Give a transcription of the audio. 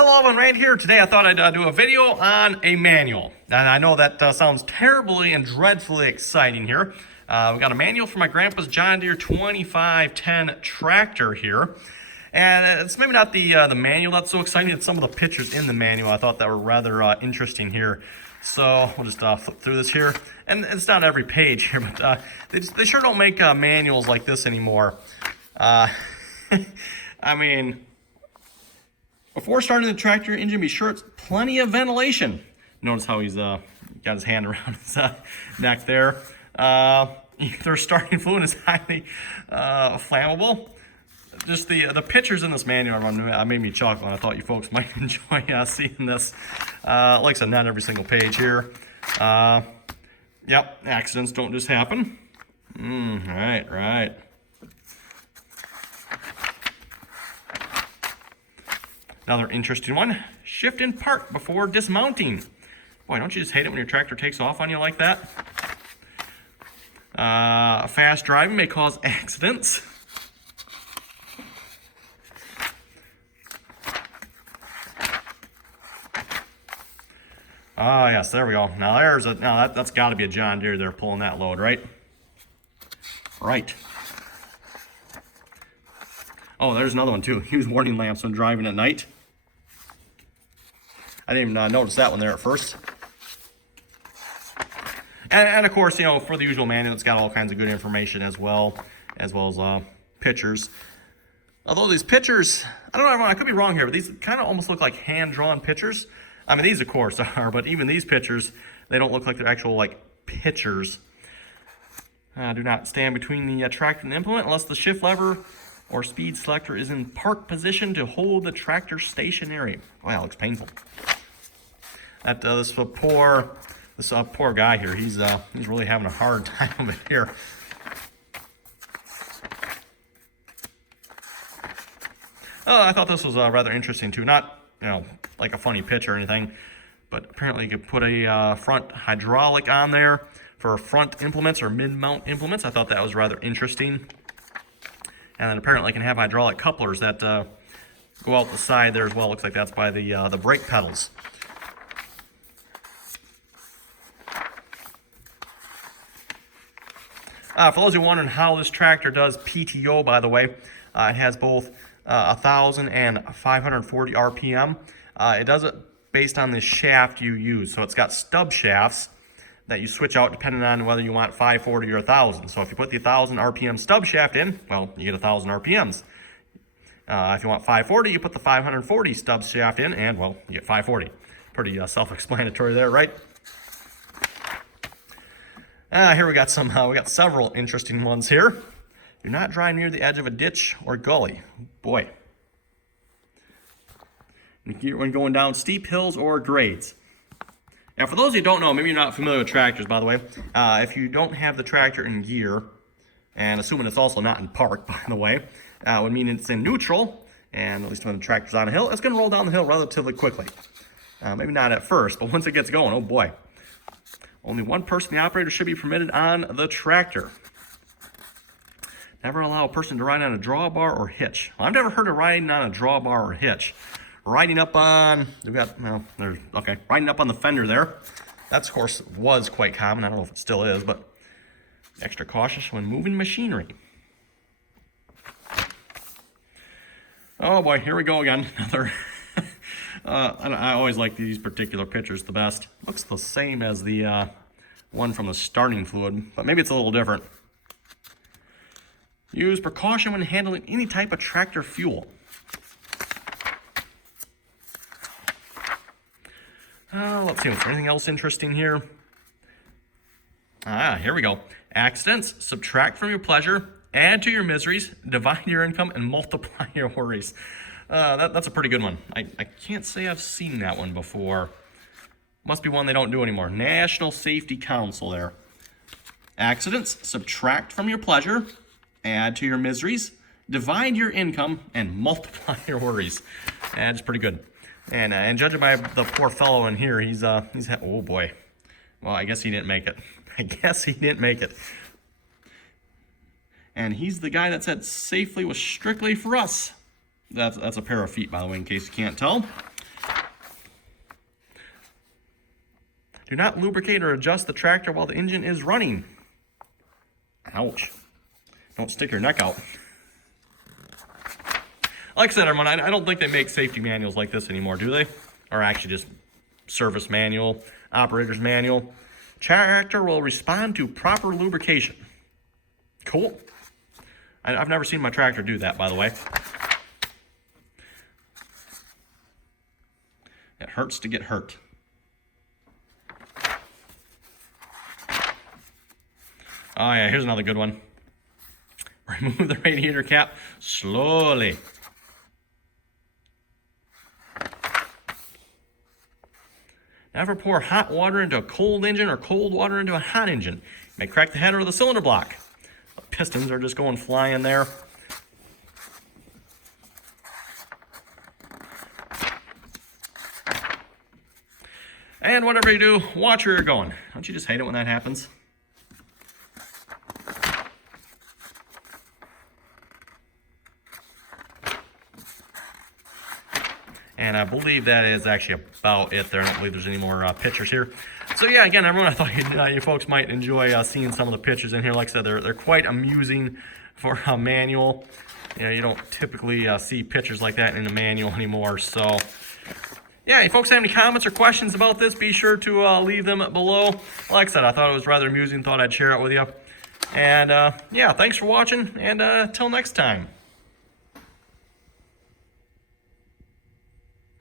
Hello, and right here today I thought I'd do a video on a manual. And I know that sounds terribly and dreadfully exciting here. We got a manual for my grandpa's John Deere 2510 tractor here. And it's maybe not the manual that's so exciting, it's some of the pictures in the manual I thought that were rather interesting here. So we'll just flip through this here. And it's not every page here, but they sure don't make manuals like this anymore. I mean, before starting the tractor engine, be sure it's plenty of ventilation. Notice how he's got his hand around his neck there. Their starting fluid is highly flammable. Just the pictures in this manual made me chuckle, and I thought you folks might enjoy seeing this. Like I said, not every single page here. Yep, accidents don't just happen. Right. Another interesting one, shift and park before dismounting. Boy, don't you just hate it when your tractor takes off on you like that? Fast driving may cause accidents. Ah, yes, there we go. Now that's got to be a John Deere there pulling that load, right? Right. Oh, there's another one too. Use warning lamps when driving at night. I didn't even notice that one there at first. And of course, for the usual manual, it's got all kinds of good information as well as pictures. Although these pictures, I don't know, I could be wrong here, but these kind of almost look like hand-drawn pictures. I mean, these of course are, but even these pictures, they don't look like they're actual pictures. Do not stand between the tractor and the implement unless the shift lever or speed selector is in park position to hold the tractor stationary. Wow, that looks painful. This poor guy here, he's really having a hard time of it here. I thought this was rather interesting too. Not like a funny pitch or anything, but apparently you could put a front hydraulic on there for front implements or mid-mount implements. I thought that was rather interesting. And then apparently it can have hydraulic couplers that go out the side there as well. Looks like that's by the brake pedals. For those who are wondering how this tractor does PTO, by the way, it has both 1,000 and 540 RPM. It does it based on the shaft you use. So it's got stub shafts that you switch out depending on whether you want 540 or 1,000. So if you put the 1,000 RPM stub shaft in, well, you get 1,000 RPMs. If you want 540, you put the 540 stub shaft in, and well, you get 540. Pretty self-explanatory there, right? Here we got several interesting ones here. Do not drive near the edge of a ditch or gully. Boy. When going down steep hills or grades. Now, for those who don't know, maybe you're not familiar with tractors, by the way. If you don't have the tractor in gear, and assuming it's also not in park, by the way, would mean it's in neutral, and at least when the tractor's on a hill, it's going to roll down the hill relatively quickly. Maybe not at first, but once it gets going, oh boy. Only one person, the operator, should be permitted on the tractor. Never allow a person to ride on a drawbar or hitch. Well, I've never heard of riding on a drawbar or hitch. Riding up on, riding up on the fender there. That, of course, was quite common. I don't know if it still is, but extra cautious when moving machinery. Oh boy, here we go again. Another. I always like these particular pictures the best. Looks the same as the one from the starting fluid, but maybe it's a little different. Use precaution when handling any type of tractor fuel. Let's see, is there anything else interesting here? Here we go. Accidents, subtract from your pleasure, add to your miseries, divide your income, and multiply your worries. That's a pretty good one. I can't say I've seen that one before. Must be one they don't do anymore. National Safety Council there. Accidents, subtract from your pleasure, add to your miseries, divide your income, and multiply your worries. That's pretty good. And judging by the poor fellow in here, oh boy. Well, I guess he didn't make it. And he's the guy that said safely was strictly for us. That's a pair of feet, by the way, in case you can't tell. Do not lubricate or adjust the tractor while the engine is running. Ouch. Don't stick your neck out. Like I said, everyone, I don't think they make safety manuals like this anymore, do they? Or actually just service manual, operator's manual. Tractor will respond to proper lubrication. Cool. I've never seen my tractor do that, by the way. It hurts to get hurt. Oh yeah, here's another good one. Remove the radiator cap slowly. Never pour hot water into a cold engine or cold water into a hot engine. You may crack the header of the cylinder block. The pistons are just going flying there. And whatever you do, watch where you're going. Don't you just hate it when that happens? And I believe that is actually about it there. I don't believe there's any more pictures here. So yeah, again, everyone, I thought you folks might enjoy seeing some of the pictures in here. Like I said, they're quite amusing for a manual. You know, you don't typically see pictures like that in a manual anymore. So yeah, if folks have any comments or questions about this, be sure to leave them below. Like I said, I thought it was rather amusing. Thought I'd share it with you. And yeah, thanks for watching. And till next time.